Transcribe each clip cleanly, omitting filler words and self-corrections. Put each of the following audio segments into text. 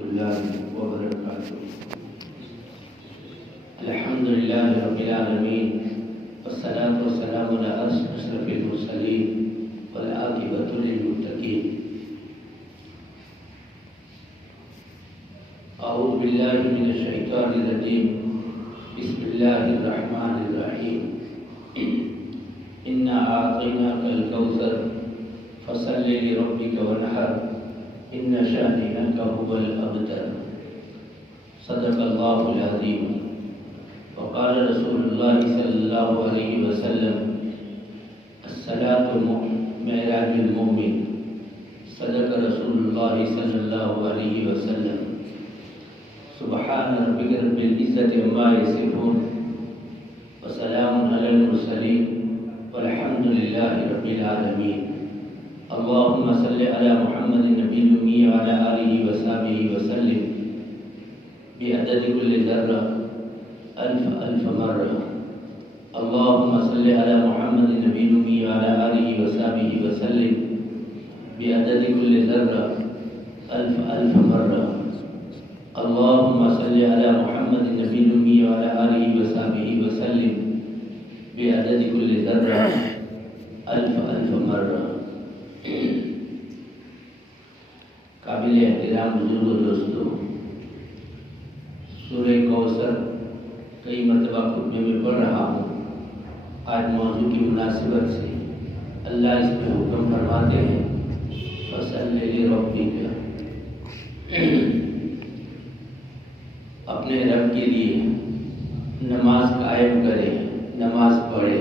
الله وبركاته. الحمد لله رب العالمين والصلاة والسلام على أشرف المرسلين والعاقبة للمتقين. أعوذ بالله من الشيطان الرجيم. بسم الله الرحمن الرحيم. إنا أعطيناك الكوثر فصل لربك وانحر إن شانئك هو الأبتر. صدق الله العظيم. وقال رسول الله صلى الله عليه وسلم الصلاة معراج المؤمن. صدق رسول الله صلى الله عليه وسلم. سبحان ربك رب العزة عما يصفون وسلام على المرسلين والحمد لله رب العالمين. اللهم صل على محمد النبي الأمي وعلى آله وصحبه وسلم بعدد كل ذرة ألف مرة. اللهم صل على محمد النبي الأمي وعلى آله وصحبه وسلم بعدد كل ذرة ألف مرة. اللهم صل على محمد النبي الأمي وعلى آله وصحبه وسلم بعدد كل ذرة ألف مرة. قابل احترام بزرگ و دوستو، سورہ کوثر کئی مرتبہ خطبے میں پڑھ رہا ہوں. آج موضوع کی مناسبت سے اللہ اس میں حکم فرماتے ہیں فصل لربک، اپنے رب کے لیے نماز قائم کرے، نماز پڑھے.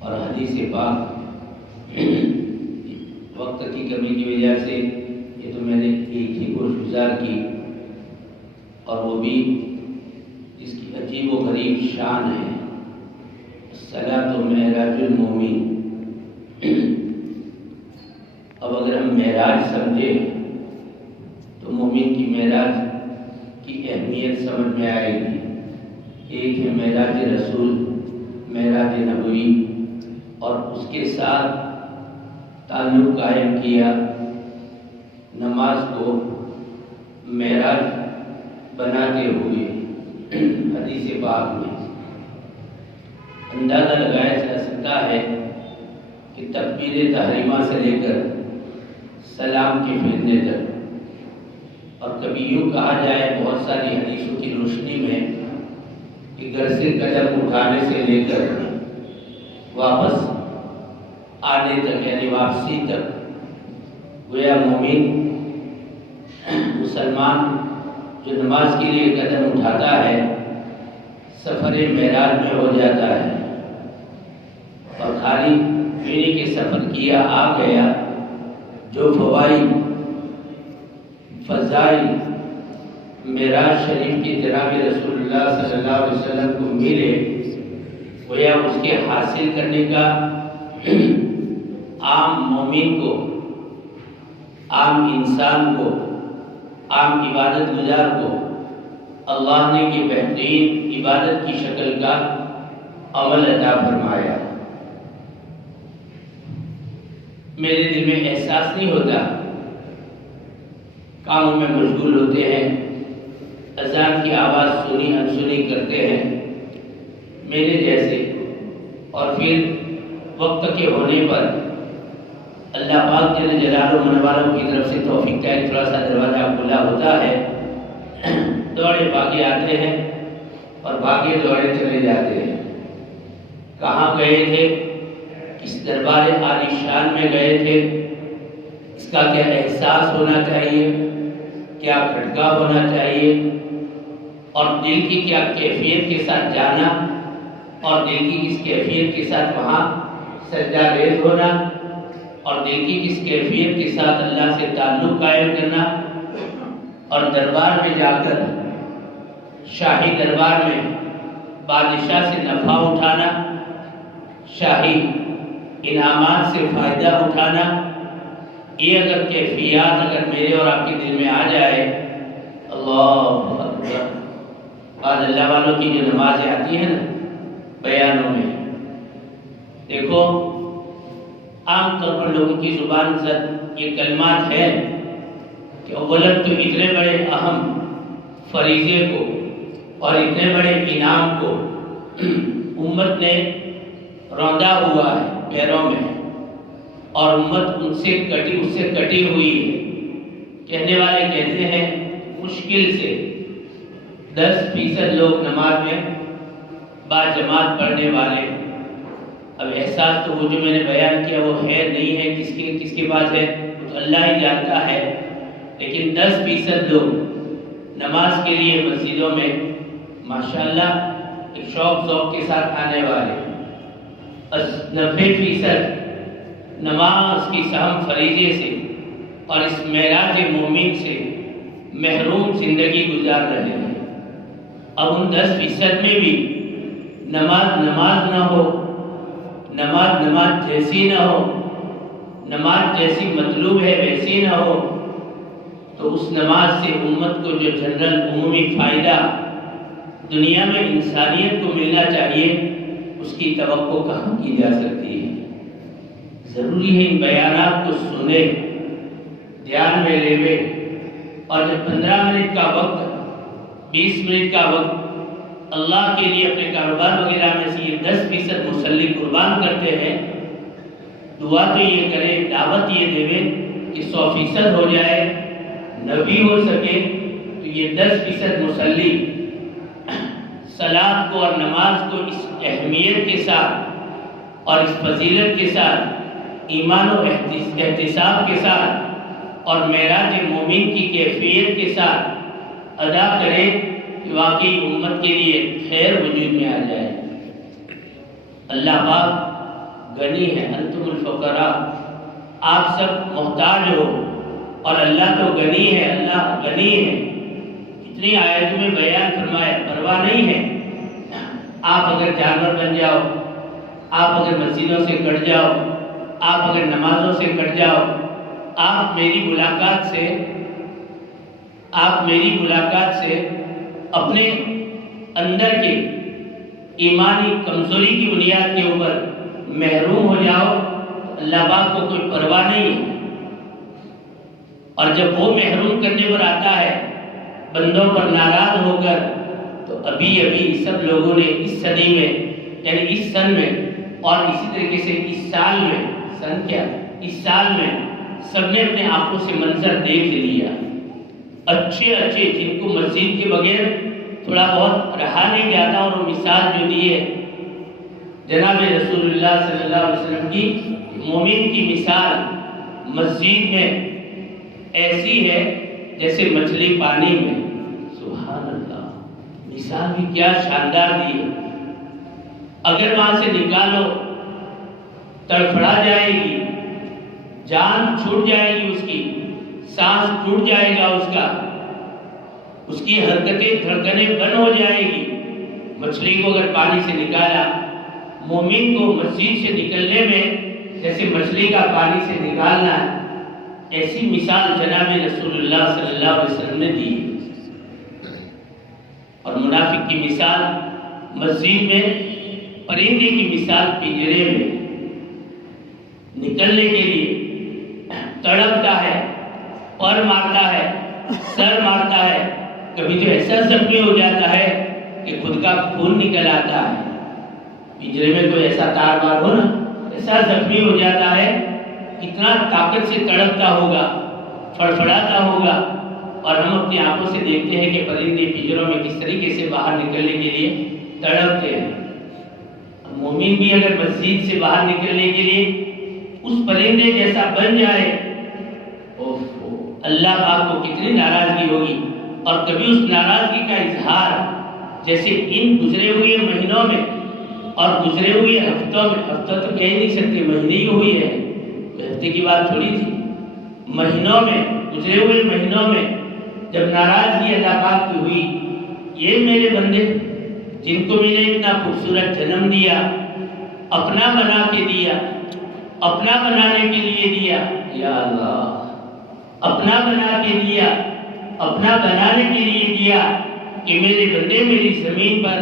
اور حدیث پاک وقت کی کمی کی وجہ سے یہ تو میں نے ایک ہی کو گزار کی، اور وہ بھی اس کی عجیب و غریب شان ہے. الصلاۃ معراج المومن. اب اگر ہم معراج سمجھیں تو مومن کی معراج کی اہمیت سمجھ میں آئے گی. ایک ہے معراج رسول، معراج نبوی، اور اس کے ساتھ تعلق قائم کیا نماز کو معراج بناتے ہوئے. حدیث پاک میں اندازہ لگایا جا سکتا ہے کہ تکبیر تحریمہ سے لے کر سلام کے پھیرنے تک، اور کبھی یوں کہا جائے بہت ساری حدیثوں کی روشنی میں کہ گھر سے قدم اٹھانے سے لے کر واپس آنے تک، یعنی واپسی تک، گویا مومن مسلمان جو نماز کے لیے قدم اٹھاتا ہے سفر معراج میں ہو جاتا ہے. اور خالی پینے کے سفر کیا آ گیا، جو فوائد فضائل معراج شریف کی جناب رسول اللہ صلی اللہ علیہ وسلم کو ملے، گویا اس کے حاصل کرنے کا عام مومن کو، عام انسان کو، عام عبادت گزار کو اللہ نے یہ بہترین عبادت کی شکل کا عمل عطا فرمایا. میرے دل میں احساس نہیں ہوتا، کاموں میں مشغول ہوتے ہیں، اذان کی آواز سنی انسنی کرتے ہیں میرے جیسے، اور پھر وقت کے ہونے پر اللہ پاک جل جلالہ من والوں کی طرف سے توفیق کا ایک تھوڑا سا دروازہ کھلا ہوتا ہے، دوڑے بھاگے آتے ہیں اور بھاگے دوڑے چلے جاتے ہیں. کہاں گئے تھے؟ کس دربار عالی شان میں گئے تھے؟ اس کا کیا احساس ہونا چاہیے، کیا کھٹکا ہونا چاہیے، اور دل کی کیا کیفیت کے ساتھ جانا، اور دل کی کس کیفیت کے ساتھ وہاں سجدہ ریز ہونا، اور دل کی کس کیفیت کے ساتھ اللہ سے تعلق قائم کرنا، اور دربار میں جا کر شاہی دربار میں بادشاہ سے نفع اٹھانا، شاہی انعامات سے فائدہ اٹھانا. یہ اگر کیفیات اگر میرے اور آپ کے دل میں آ جائے، اللہ اکبر. بعض اللہ والوں کی جو نمازیں آتی ہیں نا بیانوں میں، دیکھو عام طور پر لوگوں کی زبان زد یہ کلمات ہیں کہ اولت تو اتنے بڑے اہم فریضے کو اور اتنے بڑے انعام کو امت نے روندا ہوا ہے پیروں میں، اور امت اس سے کٹی ہوئی ہے۔ کہنے والے کہتے ہیں مشکل سے 10% لوگ نماز میں با جماعت پڑھنے والے۔ اب احساس تو وہ جو میں نے بیان کیا وہ ہے نہیں ہے، کس کے پاس ہے تو اللہ ہی جانتا ہے، لیکن 10% لوگ نماز کے لیے مسجدوں میں ماشاءاللہ ایک شوق کے ساتھ آنے والے، 90% نماز کی سہم فریضے سے اور اس معراج مومن سے محروم زندگی گزار رہے ہیں۔ اب ان 10% میں بھی نماز نہ ہو، نماز جیسی نہ ہو، نماز جیسی مطلوب ہے ویسی نہ ہو، تو اس نماز سے امت کو جو جنرل عمومی فائدہ دنیا میں انسانیت کو ملنا چاہیے اس کی توقع کہاں کی جا سکتی ہے؟ ضروری ہے ان بیانات کو سنے، دھیان میں لے، اور جب 15 منٹ کا وقت 20 منٹ کا وقت اللہ کے لیے اپنے کاروبار وغیرہ میں سے یہ 10% مصلی قربان کرتے ہیں، دعا تو یہ کرے، دعوت یہ دے کہ 100% ہو جائے، نہ بھی ہو سکے تو یہ 10% مصلی صلاۃ کو اور نماز کو اس اہمیت کے ساتھ اور اس فضیلت کے ساتھ، ایمان و احتساب کے ساتھ اور معراج مومن کی کیفیت کے ساتھ ادا کرے کہ واقعی امت کے لیے خیر وجود میں آ جائے۔ اللہ پاک غنی ہے، انتم الفقراء، آپ سب محتاج ہو، اور اللہ تو غنی ہے، اللہ غنی ہے۔ کتنی آیتوں میں بیان فرمایا، پرواہ نہیں ہے آپ اگر جانور بن جاؤ، آپ اگر مسجدوں سے کٹ جاؤ، آپ اگر نمازوں سے کٹ جاؤ، آپ میری ملاقات سے اپنے اندر کے ایمانی کمزوری کی بنیاد کے اوپر محروم ہو جاؤ، اللہ پاک کو کوئی پرواہ نہیں ہے۔ اور جب وہ محروم کرنے پر آتا ہے بندوں پر ناراض ہو کر، تو ابھی سب لوگوں نے اس صدی میں، یعنی اس سن میں، اور اسی طریقے سے اس سال میں سب نے اپنے آنکھوں سے منظر دیکھ لیا، اچھے جن کو مسجد کے بغیر تھوڑا بہت رہا نہیں جاتا، اور وہ مثال جو دی ہے جناب رسول اللہ صلی اللہ علیہ وسلم کی، مومن کی مثال مسجد میں ایسی ہے جیسے مچھلی پانی میں۔ سبحان اللہ، مثال بھی کیا شاندار دی ہے۔ اگر وہاں سے نکالو تڑفڑا جائے گی، جان چھوٹ جائے گی، اس کی سانس ٹوٹ جائے گا، اس کی حرکتیں دھڑکنیں بند ہو جائے گی۔ مچھلی کو اگر پانی سے نکالا، مومن کو مسجد سے نکلنے میں جیسے مچھلی کا پانی سے نکالنا ہے، ایسی مثال جناب رسول اللہ صلی اللہ علیہ وسلم نے دی۔ اور منافق کی مثال مسجد میں، پرندے کی مثال پنجرے میں، نکلنے کے لیے تڑپتا ہے، پر مارتا ہے، سر مارتا ہے، کبھی تو ایسا زخمی ہو جاتا ہے کہ خود کا خون نکل آتا ہے۔ پنجرے میں کوئی ایسا تار بار ہو نا، ایسا زخمی ہو جاتا ہے، اتنا طاقت سے تڑپتا ہوگا، فڑفڑاتا ہوگا، اور ہم اپنی آنکھوں سے دیکھتے ہیں کہ پرندے پنجروں میں کس طریقے سے باہر نکلنے کے لیے تڑپتے ہیں۔ مومن بھی اگر مسجد سے باہر نکلنے کے لیے اس پرندے جیسا بن جائے، اللہ پاک کو کتنی ناراضگی ہوگی، اور کبھی اس ناراضگی کا اظہار جیسے ان گزرے ہوئے مہینوں میں اور گزرے ہوئے ہفتوں میں، ہفتہ تو کہہ نہیں سکتے، مہینے ہی ہوئی ہے، ہفتے کی بات تھوڑی تھی، مہینوں میں، گزرے ہوئے مہینوں میں جب ناراضگی اللہ پاک کی ہوئی، یہ میرے بندے جن کو میں نے اتنا خوبصورت جنم دیا، اپنا بنا کے دیا، اپنا بنانے کے لیے دیا، یا اللہ، اپنا بنا کے دیا، اپنا بنانے کے لیے دیا، کہ میرے بندے میری زمین پر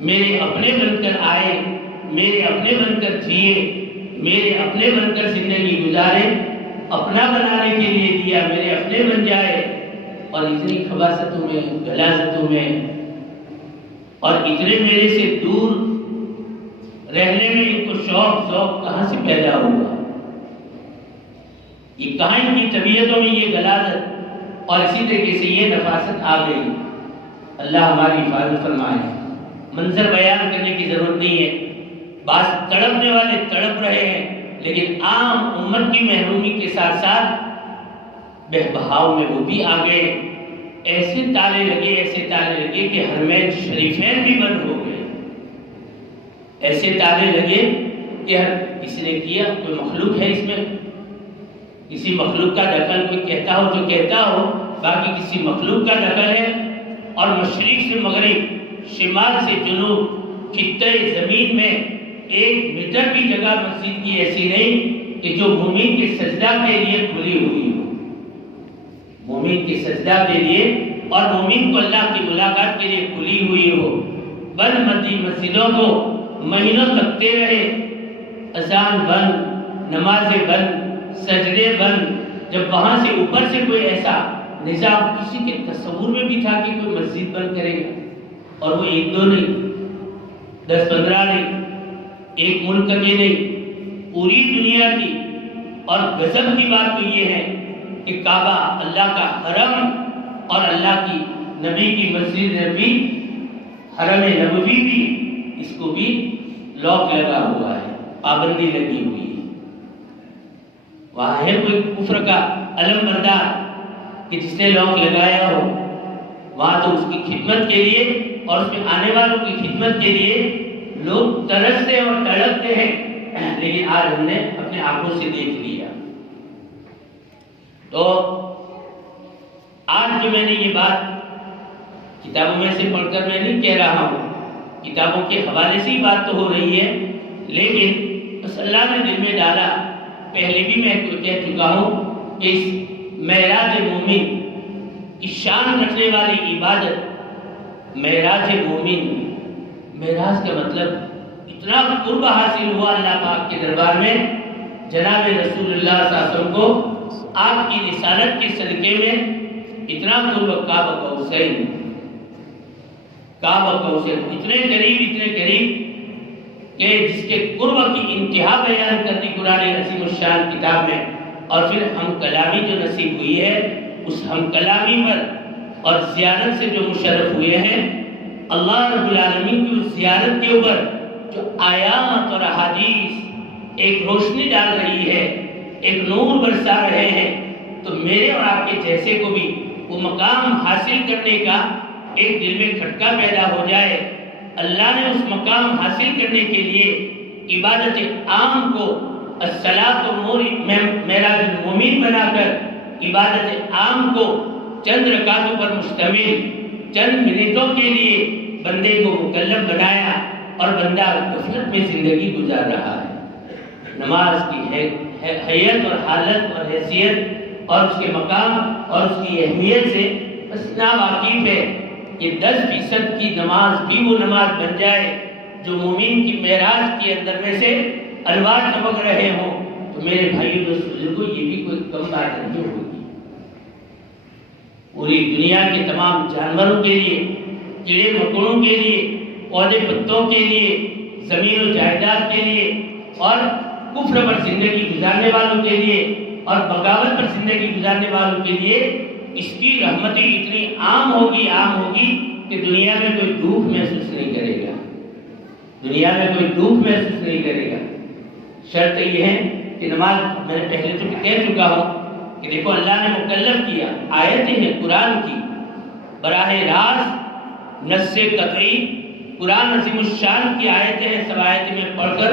میرے اپنے بن کر آئے، میرے اپنے بن کر جیے، میرے اپنے بن کر زندگی گزارے، اپنا بنانے کے لیے دیا۔ کیا میرے اپنے بن جائے، اور اتنی خباثتوں میں، غلاظتوں میں، اور اتنے میرے سے دور رہنے میں ان کو شوق کہاں سے پیدا ہوا؟ یہ کہاں ان کی طبیعتوں میں یہ غلاظت اور اسی طریقے سے یہ نفاست آ گئی؟ اللہ ہماری حفاظت فرمائے۔ منظر بیان کرنے کی ضرورت نہیں ہے، بعض تڑپنے والے تڑپ رہے ہیں، لیکن عام امت کی محرومی کے ساتھ ساتھ بے بہاؤ میں وہ بھی آ گئے۔ ایسے تالے لگے کہ حرمین شریفین بھی بند ہو گئے۔ ایسے تالے لگے کہ ہر کسی نے کیا، کوئی مخلوق ہے اس میں، کسی مخلوق کا دخل کوئی کہتا ہو تو کہتا ہو، باقی کسی مخلوق کا دخل ہے۔ اور مشرق سے مغرب، شمال سے جنوب، خطے زمین میں 1 میٹر بھی جگہ مسجد کی ایسی نہیں کہ جو مومن کے سجدہ کے لیے کھلی ہوئی ہو، مومن کے سجدہ کے لیے اور مومن کو اللہ کی ملاقات کے لیے کھلی ہوئی ہو۔ بند مسجدوں کو مہینوں تکتے رہے، اذان بند، نمازیں بند، سجدے بند۔ جب وہاں سے اوپر سے کوئی ایسا نظام کسی کے تصور میں بھی تھا کہ کوئی مسجد بند کرے گا، اور وہ 1-2 نہیں، 10-15 نہیں، ایک ملک کی نہیں، پوری دنیا کی۔ اور غضب کی بات تو یہ ہے کہ کعبہ، اللہ کا حرم اور اللہ کی نبی کی مسجد نبی، حرم نبوی بھی، اس کو بھی لاک لگا ہوا ہے، پابندی لگی ہوئی ہے۔ وہاں ہے کوئی کفر کا علم بردار کہ جس نے لاک لگایا ہو، وہاں تو اس کی خدمت کے لیے اور اس میں آنے والوں کی خدمت کے لیے لوگ ترستے اور تڑپتے ہیں، لیکن آج ہم نے اپنے آنکھوں سے دیکھ لیا۔ تو آج جو میں نے یہ بات کتابوں میں سے پڑھ کر میں نہیں کہہ رہا ہوں، کتابوں کے حوالے سے ہی بات تو ہو رہی ہے، لیکن بس اللہ نے دل میں ڈالا۔ پہلے بھی میں کہہ چکا ہوں کہ اس معراج مومن، اس شان رکھنے والی عبادت معراج مومن، معراج کا مطلب اتنا قرب حاصل ہوا اللہ پاک کے دربار میں، جناب رسول اللہ صلی اللہ علیہ وسلم کو آپ کی رسالت کے صدقے میں اتنا قرب، کعبہ قوسین، کعبہ قوسین، اتنے قریب کہ جس کے قرب کی انتہا بیان کر دی قرآن عظیم الشان کتاب میں۔ اور پھر ہم کلامی جو نصیب ہوئی ہے، اس ہم کلامی پر اور زیارت سے جو مشرف ہوئے ہیں، اللہ رب العالمین کی اس زیارت کے اوپر جو آیات اور احادیث ایک روشنی ڈال رہی ہے، ایک نور برسا رہے ہیں، تو میرے اور آپ کے جیسے کو بھی وہ مقام حاصل کرنے کا ایک دل میں کھٹکا پیدا ہو جائے۔ اللہ نے اس مقام حاصل کرنے کے لیے عبادت عام کو الصلاۃ معراج المومن بنا کر عبادت عام کو چند رکعتوں پر مشتمل چند منٹوں کے لیے بندے کو مکلف بنایا، اور بندہ غفلت میں زندگی گزار رہا ہے۔ نماز کی حیت اور حالت اور حیثیت اور اس کے مقام اور اس کی اہمیت سے بس ناواقف ہے کہ 10% کی نماز بھی وہ نماز بن جائے جو مومن کی معراج کے اندر میں سے انوار چمک رہے ہوں، تو میرے بھائیوں دوستو بزرگوں، یہ بھی کوئی کم بات نہیں ہوگی۔ پوری دنیا کے تمام جانوروں کے لیے، کیڑے مکوڑوں کے لیے، پودے پتوں کے لیے، زمین و جائیداد کے لیے، اور کفر پر زندگی گزارنے والوں کے لیے اور بغاوت پر زندگی گزارنے والوں کے لیے اس کی رحمتیں اتنی عام ہوگی کہ دنیا میں کوئی دکھ محسوس نہیں کرے گا، دنیا میں کوئی دکھ محسوس نہیں کرے گا۔ شرط یہ ہے کہ نماز، میں نے پہلے تو کہہ چکا ہوں کہ دیکھو اللہ نے مکلف کیا، آیتیں ہیں قرآن کی براہ راست نص قطعی، قرآن عظیم الشان کی آیتیں ہیں، سب آیتیں میں پڑھ کر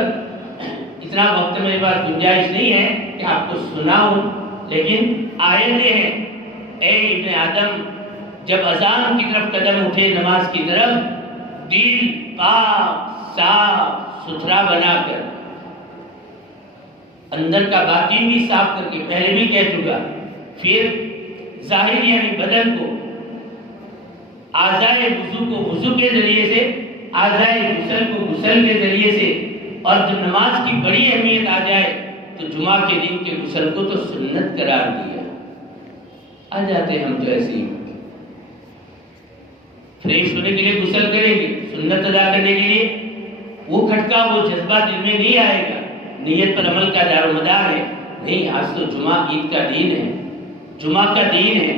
اتنا وقت میرے پاس گنجائش نہیں ہے کہ آپ کو سناؤں، لیکن آیتیں ہیں۔ اے ابن آدم، جب اذان کی طرف قدم اٹھے، نماز کی طرف، دل پاک صاف ستھرا بنا کر، اندر کا باطن بھی صاف کر کے، پہلے بھی کہہ چکا، پھر ظاہر یعنی بدن کو، اعضائے وضو کو وضو کے ذریعے سے، اعضائے غسل کو غسل کے ذریعے سے، اور جب نماز کی بڑی اہمیت آ جائے تو جمعہ کے دن کے غسل کو تو سنت قرار دیا، آ جاتے ہیں ہم تو ایسے ہی فریش ہونے کے لیے غسل کریں گے، سنت ادا کرنے کے لیے وہ کھٹکا وہ جذبہ دل میں نہیں آئے گا، نیت پر عمل کا دار و مدار ہے۔ نہیں، آج تو جمعہ عید کا دن ہے، جمعہ کا دن ہے،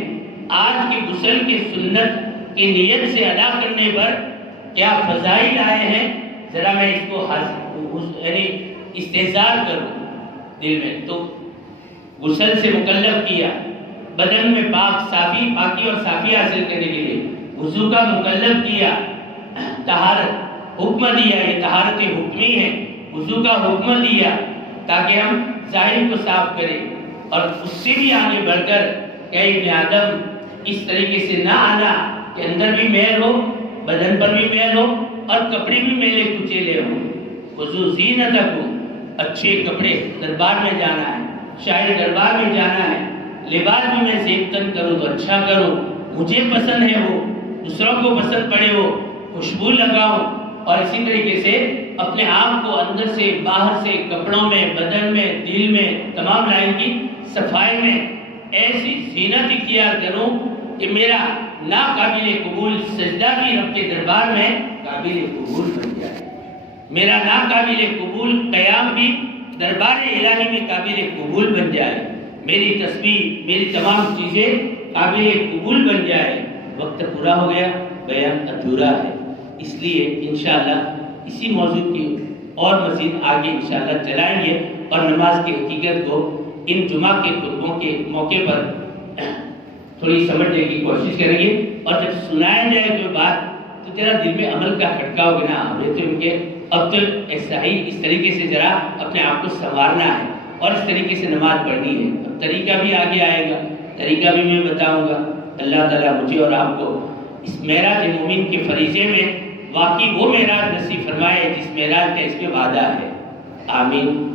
آج کے غسل کی سنت کی نیت سے ادا کرنے پر کیا فضائل آئے ہیں، ذرا میں اس کو یعنی استحضار کروں دل میں۔ تو غسل سے مکلف کیا، بدن میں پاکی اور صافی حاصل کرنے کے لیے وضو کا مکلف کیا، طہارت حکم دیا، یہ طہارت حکمی ہے، وضو کا حکم دیا تاکہ ہم ظاہر کو صاف کریں، اور اس سے بھی آگے بڑھ کر کہ ابن آدم اس طریقے سے نہ آنا کہ اندر بھی میل ہو، بدن پر بھی میل ہو اور کپڑے بھی میلے کچیلے ہوں۔ وضو زینتکم، اچھے کپڑے، دربار میں جانا ہے، شاعر دربار میں جانا ہے، لباس بھی میں زیبتن کروں تو اچھا کروں، مجھے پسند ہے وہ، دوسروں کو پسند پڑے وہ، خوشبو لگاؤں، اور اسی طریقے سے اپنے آپ کو اندر سے باہر سے کپڑوں میں، بدن میں، دل میں، تمام لائن کی صفائی میں ایسی زینت اختیار کروں کہ میرا ناقابل قبول سجدہ بھی رب کے دربار میں قابل قبول بن جائے، میرا ناقابل قبول قیام بھی دربار الہی میں قابل قبول بن جائے، میری تسبیح، میری تمام چیزیں قابل قبول بن جائے۔ وقت پورا ہو گیا، بیان ادھورا ہے، اس لیے انشاءاللہ اسی موضوع کی اور مزید آگے انشاءاللہ چلائیں گے، اور نماز کی حقیقت کو ان جمعہ کے خطبوں کے موقع پر تھوڑی سمجھنے کی کوشش کریں گے، اور جب سنایا جائے کوئی بات تو تیرا دل میں عمل کا کھٹکا ہوگا نا، ہمیں تو ان کے اب تو ایسا ہی اس طریقے سے ذرا اپنے آپ کو سنوارنا ہے اور اس طریقے سے نماز پڑھنی ہے۔ اب طریقہ بھی آگے آئے گا، طریقہ بھی میں بتاؤں گا۔ اللہ تعالیٰ مجھے اور آپ کو اس معراج مومن کے فریضے میں واقعی وہ معراج نصیب فرمائے جس معراج کا اس میں وعدہ ہے، آمین۔